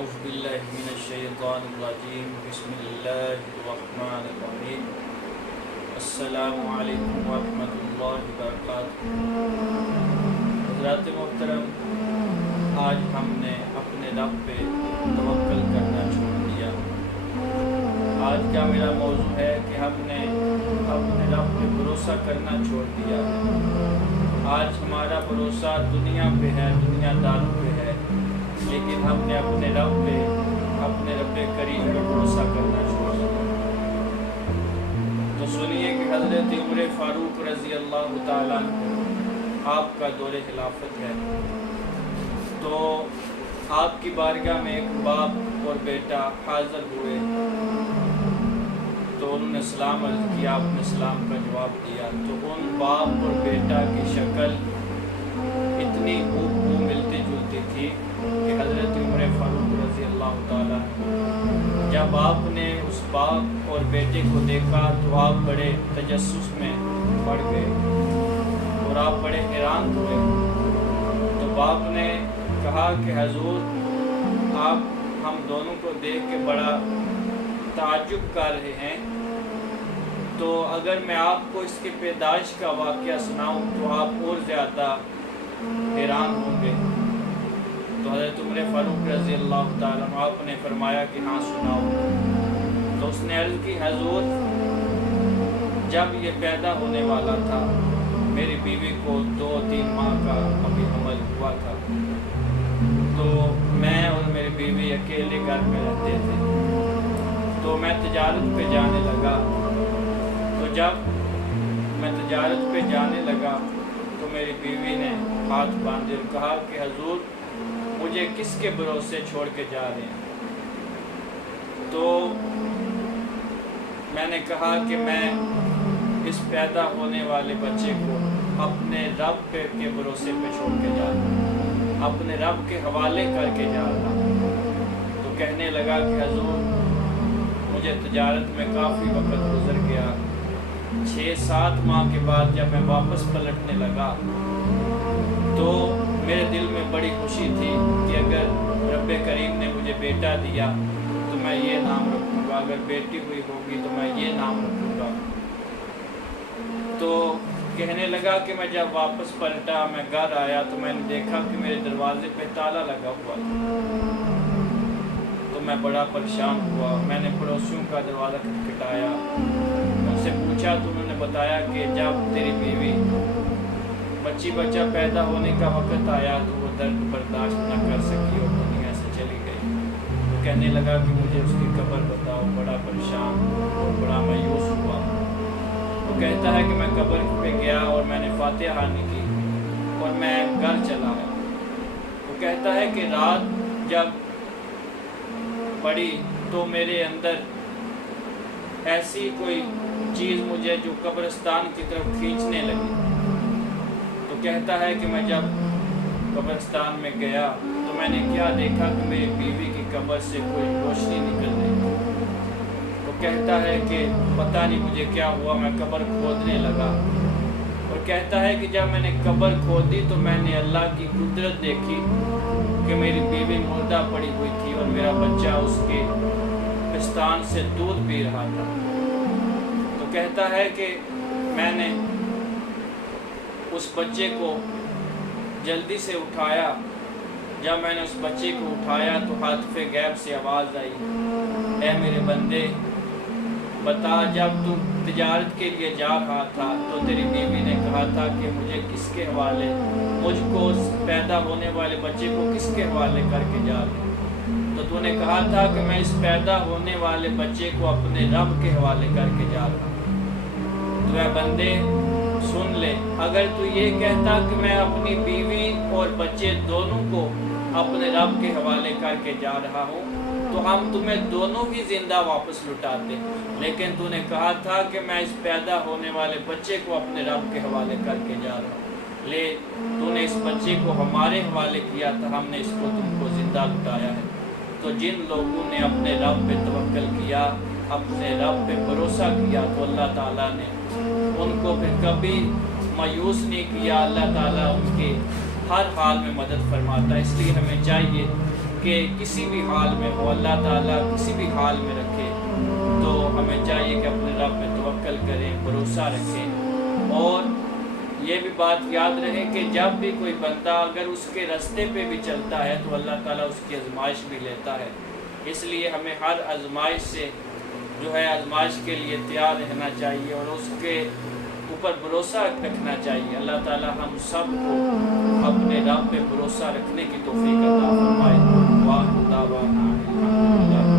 اعوذ باللہ من الشیطان الرجیم بسم اللہ الرحمن الرحیم السلام علیکم ورحمۃ اللہ وبرکاتہ۔ حضرات محترم، آج ہم نے اپنے رب پہ توکل کرنا چھوڑ دیا۔ آج کا میرا موضوع ہے کہ ہم نے اپنے رب پہ بھروسہ کرنا چھوڑ دیا ہے۔ آج ہمارا بھروسہ دنیا پہ ہے، دنیا داروں پہ ہے، لیکن ہم نے اپنے رب پہ، اپنے رب کریم پہ بھروسہ کرنا چھوڑ دیا۔ تو سنیے کہ حضرت عمر فاروق رضی اللہ تعالیٰ عنہ، آپ کا دور خلافت ہے، تو آپ کی بارگاہ میں ایک باپ اور بیٹا حاضر ہوئے، تو انہوں نے سلام عرض کیا، آپ نے سلام کا جواب دیا۔ تو ان باپ اور بیٹا کی شکل اتنی ہو ملتی جلتی تھی کہ حضرت عمر فاروق رضی اللہ تعالیٰ عنہ، جب آپ نے اس باپ اور بیٹے کو دیکھا تو آپ بڑے تجسس میں پڑ گئے اور آپ بڑے حیران ہوئے۔ تو باپ نے کہا کہ حضور، آپ ہم دونوں کو دیکھ کے بڑا تعجب کر رہے ہیں، تو اگر میں آپ کو اس کی پیدائش کا واقعہ سناؤں تو آپ اور زیادہ حیران ہوں گے۔ تو حضرت عمر فاروق رضی اللہ تعالیٰ عنہ، آپ نے فرمایا کہ ہاں سناؤ۔ تو اس نے عرض کی، حضور، جب یہ پیدا ہونے والا تھا میری بیوی کو 2-3 ماہ کا ابھی حمل ہوا تھا، تو میں اور میری بیوی اکیلے گھر میں رہتے تھے، تو میں تجارت پہ جانے لگا۔ تو جب میں تجارت پہ جانے لگا تو میری بیوی نے ہاتھ باندھے اور کہا کہ حضور، مجھے کس کے بھروسے چھوڑ کے جا رہے ہیں؟ تو میں نے کہا کہ میں اس پیدا ہونے والے بچے کو اپنے رب کے بھروسے پہ چھوڑ کے جا رہا ہوں، اپنے رب کے حوالے کر کے جا رہا ہوں۔ تو کہنے لگا کہ حضور، مجھے تجارت میں کافی وقت گزر گیا، 6-7 ماہ کے بعد جب میں واپس پلٹنے لگا تو میرے دل میں بڑی خوشی تھی کہ اگر رب کریم نے مجھے بیٹا دیا تو میں یہ نام رکھوں گا، اگر بیٹی ہوئی ہوگی تو میں یہ نام رکھوں گا۔ تو کہنے لگا کہ میں جب واپس پلٹا، میں گھر آیا تو میں نے دیکھا کہ میرے دروازے پہ تالا لگا ہوا تھا، تو میں بڑا پریشان ہوا۔ میں نے پڑوسیوں کا دروازہ کھٹکھٹایا، ان سے پوچھا تو انہوں نے بتایا کہ جب تیری بیوی بچہ پیدا ہونے کا وقت آیا تو وہ درد برداشت نہ کر سکی اور دنیا سے چلی گئی۔ تو کہنے لگا کہ مجھے اس کی قبر بتاؤ، بڑا پریشان اور بڑا مایوس ہوا۔ وہ کہتا ہے کہ میں قبر پہ گیا اور میں نے فاتحہ خوانی کی اور میں گھر چلا آیا۔ وہ کہتا ہے کہ رات جب پڑی تو میرے اندر ایسی کوئی چیز مجھے جو قبرستان کی طرف کھینچنے لگی۔ تو کہتا ہے کہ میں جب قبرستان میں گیا تو میں نے کیا دیکھا کہ میری بیوی کی قبر سے کوئی روشنی نکل رہی تھی۔ وہ کہتا ہے کہ پتہ نہیں مجھے کیا ہوا، میں قبر کھودنے لگا، اور کہتا ہے کہ جب میں نے قبر کھودی تو میں نے اللہ کی قدرت دیکھی کہ میری بیوی مردہ پڑی ہوئی تھی اور میرا بچہ اس کے پستان سے دودھ پی رہا تھا۔ تو کہتا ہے کہ میں نے اس بچے کو جلدی سے اٹھایا۔ جب میں نے اس بچے کو اٹھایا تو حاطف غیب سے آواز آئی، اے میرے بندے، بتا جب تو تجارت کے لیے جا رہا تھا تو تیری بیوی نے کہا تھا کہ مجھے کس کے حوالے، مجھ کو اس پیدا ہونے والے بچے کو کس کے حوالے کر کے جا رہے؟ تو نے کہا تھا کہ میں اس پیدا ہونے والے بچے کو اپنے رب کے حوالے کر کے جا رہا ہوں۔ تو اے بندے سن لے، اگر تو یہ کہتا کہ میں اپنی بیوی اور بچے دونوں کو اپنے رب کے حوالے کر کے جا رہا ہوں تو ہم تمہیں دونوں ہی زندہ واپس لٹاتے، لیکن تو نے کہا تھا کہ میں اس پیدا ہونے والے بچے کو اپنے رب کے حوالے کر کے جا رہا ہوں، لے تو نے اس بچے کو ہمارے حوالے کیا تھا، ہم نے اس کو تم کو زندہ لٹایا ہے۔ تو جن لوگوں نے اپنے رب پہ توکل کیا، اپنے رب پہ بھروسہ کیا، تو اللہ تعالیٰ نے ان کو پھر کبھی مایوس نہیں کیا۔ اللہ تعالیٰ ان کے ہر حال میں مدد فرماتا ہے۔ اس لیے ہمیں چاہیے کہ کسی بھی حال میں ہو، اللہ تعالیٰ کسی بھی حال میں رکھے، تو ہمیں چاہیے کہ اپنے رب میں توکل کریں، بھروسہ رکھیں۔ اور یہ بھی بات یاد رہے کہ جب بھی کوئی بندہ اگر اس کے راستے پہ بھی چلتا ہے تو اللہ تعالیٰ اس کی آزمائش بھی لیتا ہے، اس لیے ہمیں ہر آزمائش سے جو ہے آزمائش کے لیے تیار رہنا چاہیے اور اس کے اوپر بھروسہ رکھنا چاہیے۔ اللہ تعالیٰ ہم سب کو اپنے رب پہ بھروسہ رکھنے کی توفیق عطا فرمائے۔ واہ دعوانا الحمدللہ۔